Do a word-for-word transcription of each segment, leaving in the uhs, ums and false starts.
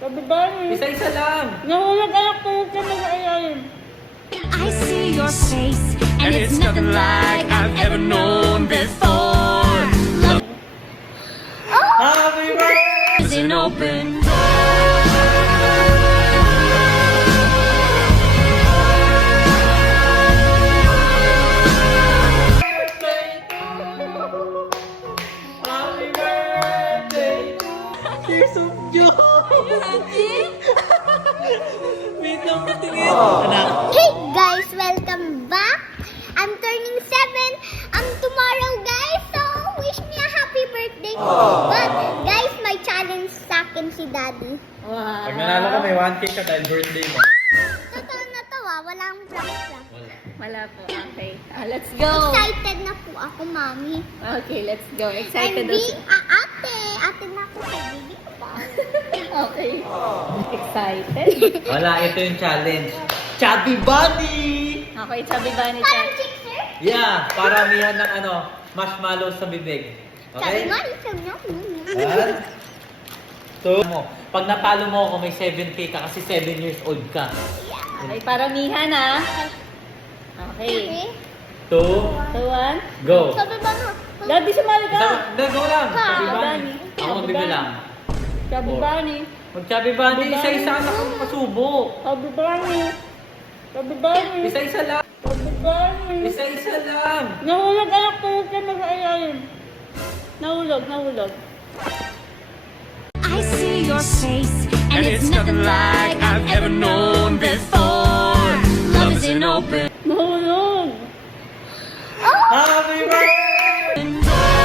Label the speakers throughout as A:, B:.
A: Kabibani.
B: Isa-isa lang.
A: Nahulog anak ko ka mag-ayayin.
C: I see your face, and it's nothing like I've ever known before. Love
B: Happy birthday!
C: is an open
B: Happy birthday! Tears of joy! Wait lang, patingin. Anak.
D: Hey guys, welcome back. I'm turning seven um tomorrow guys, so wish me a happy birthday. But guys, my challenge sa akin si Daddy.
A: Wow.
B: Pag nanalo ka, may one K ka dahil birthday mo.
D: Totoo na to ah, walang prank lang.
A: Wala po. Okay. Ah, let's go.
D: Excited na po ako, Mami.
A: Okay, let's go.
D: I'm
A: Excited
D: being
A: also.
D: a ate. Ate na ako sa baby ko pa.
A: Okay. Excited.
B: Wala, ito yung challenge. Chubby Bunny!
A: Okay, sabi ba ni
D: Parang
A: Chat?
D: chick, sir?
B: Yeah, paramihan ng ano, marshmallow sa bibig.
D: Sabi
B: Okay?
D: mo, ikaw na.
B: One, two, mo. Pag natalo mo ako, may seven K ka kasi seven years old ka.
A: Okay, paramihan ah. Okay.
D: Okay.
B: Two,
A: So, one.
B: go.
D: Sabi ba nga?
A: Daddy, sumali ka.
B: Isa, hindi, go lang.
D: Ha,
B: Chubby Bunny.
A: Bunny.
B: Ako
A: Chubby
B: magbibilang.
A: Sabi
B: Four.
A: ba ni?
B: Mag Chubby Bunny,
A: Chubby
B: isa-isa
A: Bunny.
B: na kung pasubo.
A: Sabi ba ni? Sabi ba ni?
B: Isa-isa lang.
A: Sabi ba ni?
B: Isa-isa lang.
A: Nahulog anak ko ka mag-ayayin. Nahulog, nahulog.
C: I see your face, and it's nothing like I've ever known before. Love is an open
A: Nahulog.
B: Happy birthday!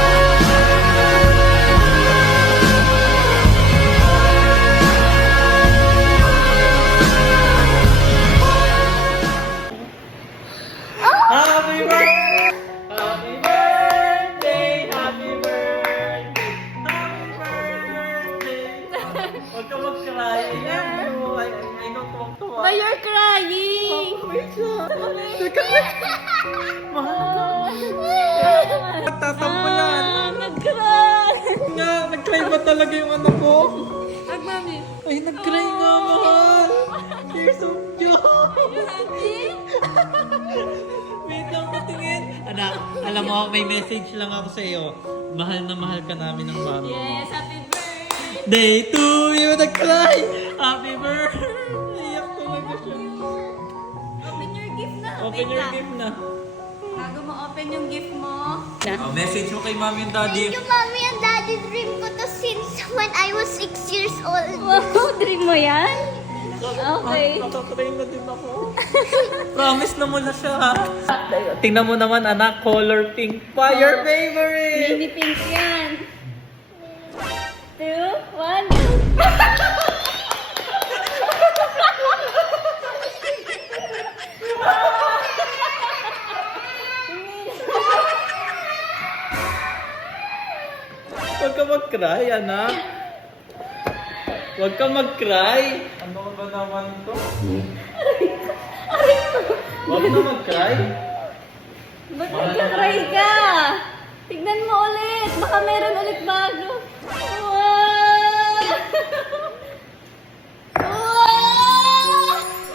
B: Happy birthday! Happy birthday! Happy birthday! Happy birthday! Huwag ka mag-cry. Ayan mo. Ay, ay, nung tuwang-tuwa.
A: Why you're crying?
B: Nagtatampo yan.
A: Ah, nag-cry.
B: Nga, nag-cry ba talaga yung ano ko?
A: Ag, mami.
B: Ay, nag-cry nga, mahal. Tears of joy. Wait lang, patingin. Anak, alam mo, may message lang ako sa iyo. Mahal na mahal ka namin ng mami.
A: Yes, happy birthday.
B: Day to you, nag-cry. Happy birthday. Iyak talaga siya.
A: Open your gift na.
B: Open your gift na.
A: Bago mo open yung gift mo.
B: Oh, message mo kay mami and daddy.
D: Thank you, Mommy and Daddy. Dream ko to since when I was six years old.
A: Wow, dream mo yan? Okay.
B: Nakatry na din ako. Promise na mo na siya, ha? Tingnan mo naman, anak. Color pink pa. Your favorite!
A: Mini pink yan. Two, one.
B: Huwag ka mag-cry, anak. Huwag ka mag-cry. Ano ba naman to? Huwag na mag-cry.
A: Ba't nagka-cry ka? Tignan mo ulit. Baka meron ulit bago. Wow! Wow!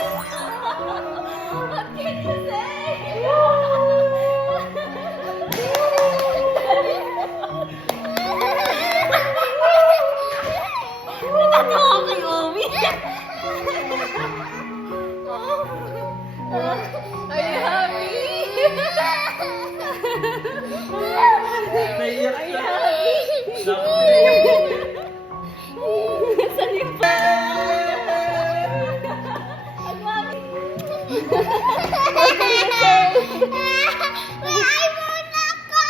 A: What can you say? Natatawa kay Omi. Are you happy?
B: Naiyak
A: Are you
B: siya.
A: happy? Saan yung pa? Ang mami. What can you say?
D: May iPhone na ako!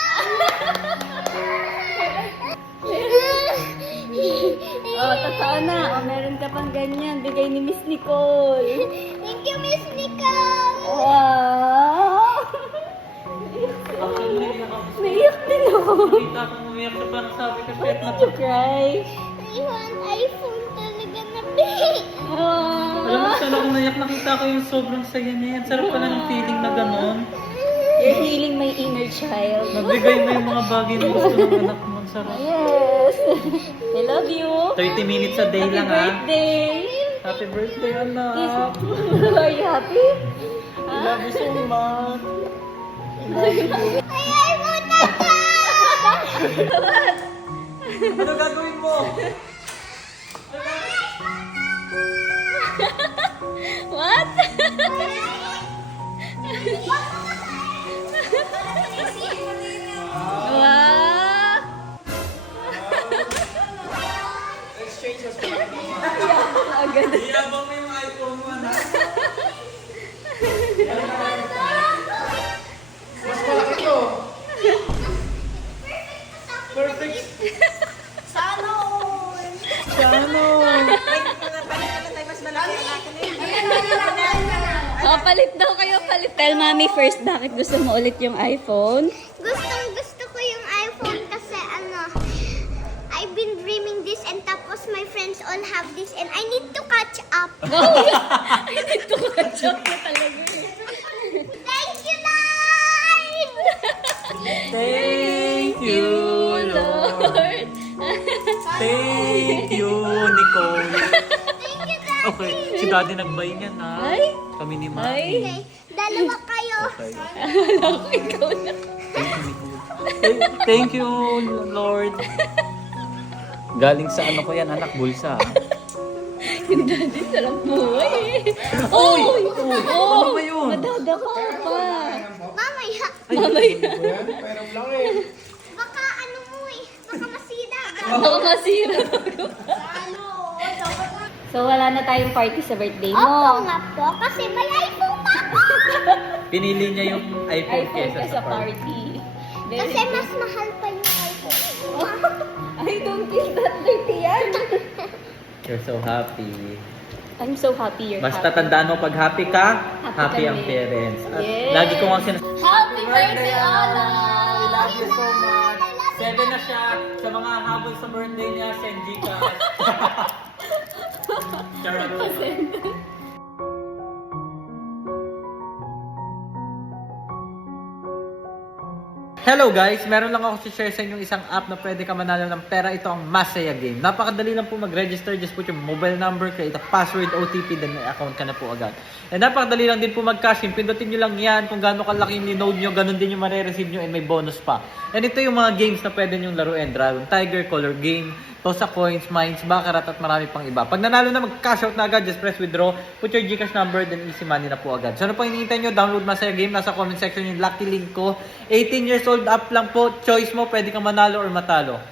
A: Oh, totoo na. Oh, meron ka pang ganyan. Bigay ni Miss Nicole.
D: Thank you, Miss Nicole!
A: Wow!
B: Actually, naiyak ako.
A: Naiyak din ako.
B: Nakita ko umiyak siya. Parang sabi ko,
A: Why
B: shit na
A: did you cry?
D: I want iPhone talaga na big!
B: Alam mo, sana ako naiyak. Nakita ko yung sobrang saya niya. Ang sarap pala ng feeling na gano'n.
A: You're healing my inner child.
B: Nabigay mo yung mga bagay na gusto ng anak mo. ang sarap.
A: Yes. I love you.
B: thirty minutes a day
A: Happy
B: lang, ha?
A: birthday.
B: Happy birthday, anak.
A: Are you happy?
B: I love you so much.
D: Ay, ay, muna ka!
B: Ano gagawin mo?
A: What? Wow. Agad.
B: Iyabang mo yung iPhone mo, anak. Mas malaki to. Perfect.
D: Sana all!
B: Sana.
A: Oh, palit daw kayo, palit. Tell mommy first, bakit gusto mo ulit yung iPhone?
D: Gustong gusto ko yung iPhone kasi ano, I've been dreaming this and tapos my friends all have this and I need to catch up.
A: Ito ka, joke na talaga.
D: Thank you, Lord!
B: Thank you, Lord. Thank you, Nicole.
D: Thank you, Daddy!
B: Okay, si Daddy nag-buy niyan, ha?
A: Ay.
B: Kami ni
A: Ay.
B: Mami.
D: Okay, dalawa kayo.
B: Okay.
A: Alam ko ikaw na.
B: Thank- Thank you, Lord. Galing sa ano ko yan, anak, bulsa.
A: Yung daddy, sarap mo eh. Oh! Oh!
B: Ano ba yun?
A: Madadaka pa.
D: Mamaya,
A: Mamaya.
D: baka ano mo eh, baka masira.
A: Baka masira.
D: Ano?
A: So, wala na tayong party sa birthday
D: Opo
A: mo.
D: nga po, kasi may iPhone na ako.
B: Pinili niya yung iPhone
A: iPhone
B: kesa
A: ka
B: sa
A: sa
B: party.
A: party.
D: Kasi mas mahal pa yung iPhone.
A: I don't feel that dirty yan.
B: You're so happy.
A: I'm so happy you're
B: Basta
A: happy.
B: tandaan mo, pag happy ka,
A: Happy
B: happy ang
A: kami.
B: parents. At
A: Yes.
B: lagi ko nga sinasabi,
A: Happy birthday, Ala!
B: I love you so much. Seven na siya. Sa mga habol sa birthday niya, send Gcash. Charot. Hello guys! Meron lang ako share sa inyo isang app na pwede ka manalo ng pera. Ito ang Masaya Game. Napakadali lang po mag-register. Just put your mobile number, create a password, O T P, then may account ka na po agad. And napakadali lang din po mag-cash in. Pindutin nyo lang yan. Kung gaano kalaki yung node nyo, ganun din yung marireceive nyo and may bonus pa. And ito yung mga games na pwede nyo laruin. Dragon Tiger, Color Game, Tosa Coins, Mines, Baccarat at marami pang iba. Pag nanalo na, mag-cash out na agad. Just press withdraw, put your Gcash number, then easy money na po agad. So ano pang hinihintay nyo? Download Masaya Game. Nasa comment section yung lucky link ko. eighteen years old up lang po. Choice mo, pwede kang manalo or matalo.